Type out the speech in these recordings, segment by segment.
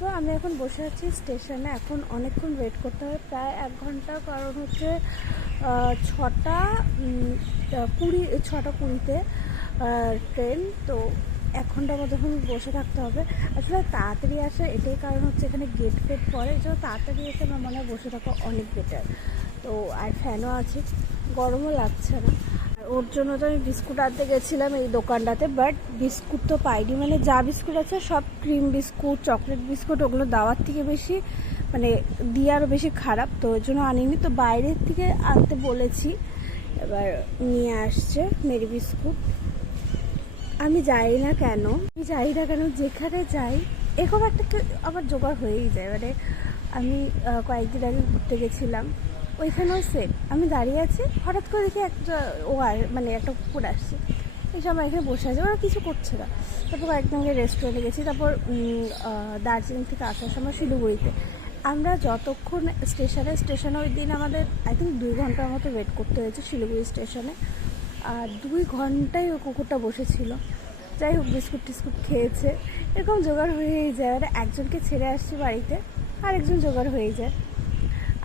তো আমি এখন বসে আছি স্টেশনে। এখন অনেকক্ষণ ওয়েট করতে হবে, প্রায় 1 ঘন্টা, কারণ হচ্ছে 6:20 ট্রেন। তো 1 ঘন্টার মতো এখন বসে থাকতে হবে। আসলে তাড়াতাড়ি আসে এটাই কারণ হচ্ছে এখানে গেট ফেট পড়ে, এই জন্য তাড়াতাড়ি এসে আমার মনে হয় বসে থাকা অনেক বেটার। তো আর ফ্যানও আছে, গরমও লাগছে না। আর ওর জন্য তো আমি বিস্কুট আনতে গেছিলাম এই দোকানটাতে, বাট বিস্কুট তো পাইনি। মানে যা বিস্কুট আছে সব ক্রিম বিস্কুট, চকলেট বিস্কুট, ওগুলো দেওয়ার থেকে বেশি মানে দিয়ে আরও বেশি খারাপ, তো ওই জন্য আনিনি। তো বাইরের থেকে আনতে বলেছি, এবার নিয়ে আসছে মেরি বিস্কুট। আমি যাই না কেন যেখানে যাই এরকম একটা আমার জোগাড় হয়েই যায়। মানে আমি কয়েকদিন আগে ঘুরতে গেছিলাম, ওইখানেও সেম। আমি দাঁড়িয়ে আছি, হঠাৎ করে দেখি একটা মানে একটা কুকুর আসছে, এই সময় এখানে বসে আছে, ওরা কিছু করছে না। তারপর কয়েকদিন আগে রেস্টুরেন্টে গেছি, তারপর দার্জিলিং থেকে আসার সময় শিলিগুড়িতে আমরা যতক্ষণ স্টেশনে ওই দিন আমাদের আই থিঙ্ক 2 ঘন্টার মতো ওয়েট করতে হয়েছে শিলিগুড়ি স্টেশনে। আর 2 ঘন্টায় ওই কুকুরটা বসেছিল। যাই হোক, বিস্কুট টিস্কুট খেয়েছে, এরকম জোগাড় হয়েই যায়। মানে একজনকে ছেড়ে আসছি বাড়িতে, আরেকজন জোগাড় হয়ে যায়।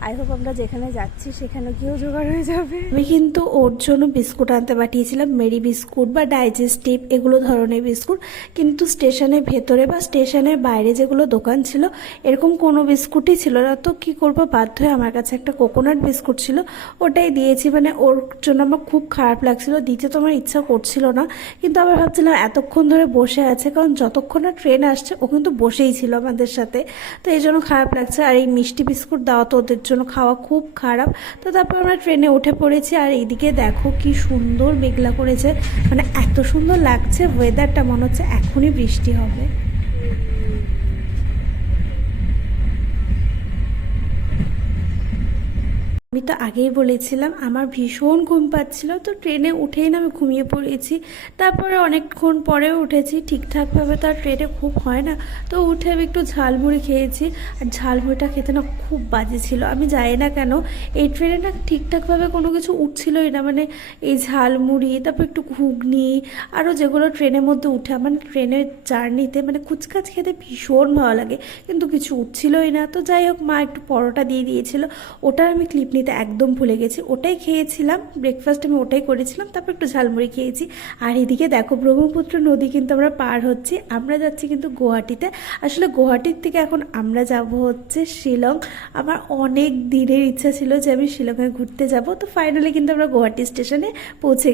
আই হোপ আমরা যেখানে যাচ্ছি সেখানে গিয়েও জোগাড় হয়ে যাবে। আমি কিন্তু ওর জন্য বিস্কুট আনতে পাঠিয়েছিলাম, মেরি বিস্কুট বা ডাইজেস্টিভ এগুলো ধরনের বিস্কুট। কিন্তু স্টেশনের ভেতরে বা স্টেশনের বাইরে যেগুলো দোকান ছিল এরকম কোনো বিস্কুটই ছিল না। তো কী করবো, বাধ্য হয়ে আমার কাছে একটা কোকোনাট বিস্কুট ছিল, ওটাই দিয়েছি। মানে ওর জন্য আমার খুব খারাপ লাগছিল, দিতে তো আমার ইচ্ছা করছিল না, কিন্তু আবার ভাবছিলাম এতক্ষণ ধরে বসে আছে, কারণ যতক্ষণ না ট্রেন আসছে ও কিন্তু বসেই ছিল আমাদের সাথে, তো এই জন্য খারাপ লাগছে। আর এই মিষ্টি বিস্কুট দেওয়া তো ওদের জন্য খাওয়া খুব খারাপ। তো তারপর আমরা ট্রেনে উঠে পড়েছি। আর এইদিকে দেখো কি সুন্দর মেঘলা করেছে, মানে এত সুন্দর লাগছে ওয়েদারটা, মনে হচ্ছে এখনই বৃষ্টি হবে। আমি তো আগেই বলেছিলাম আমার ভীষণ ঘুম পাচ্ছিল, তো ট্রেনে উঠেই না আমি ঘুমিয়ে পড়েছি। তারপরে অনেকক্ষণ পরেও উঠেছি, ঠিকঠাকভাবে তো আর ট্রেনে ঘুম হয় না। তো উঠে আমি একটু ঝালমুড়ি খেয়েছি, আর ঝালমুড়িটা খেতে না খুব বাজে ছিল। আমি জানি না কেন এই ট্রেনে না ঠিকঠাকভাবে কোনো কিছু উঠছিলই না। মানে এই ঝালমুড়ি, তারপর একটু ঘুগনি, আরও যেগুলো ট্রেনের মধ্যে উঠে, আমার ট্রেনের জার্নিতে মানে কুচকাচ খেতে ভীষণ ভালো লাগে, কিন্তু কিছু উঠছিলই না। তো যাই হোক, মা একটু পরোটা দিয়ে দিয়েছিল, ওটার আমি ক্লিপ নিতে একদম ভুলে গেছি, ওটাই খেয়েছিলাম। ব্রেকফাস্ট আমি ওটাই করেছিলাম, তারপর একটু ঝালমুড়ি খেয়েছি। আর এদিকে দেখো ব্রহ্মপুত্র নদী কিন্তু আমরা পার হচ্ছি, আমরা যাচ্ছি কিন্তু গুয়াহাটিতে। আসলে গুয়াহাটির থেকে এখন আমরা যাব হচ্ছে শিলং। আমার অনেক দিনের ইচ্ছা ছিল যে আমি শিলংয়ে ঘুরতে যাব, তো ফাইনালি কিন্তু আমরা গুয়াহাটি স্টেশনে পৌঁছে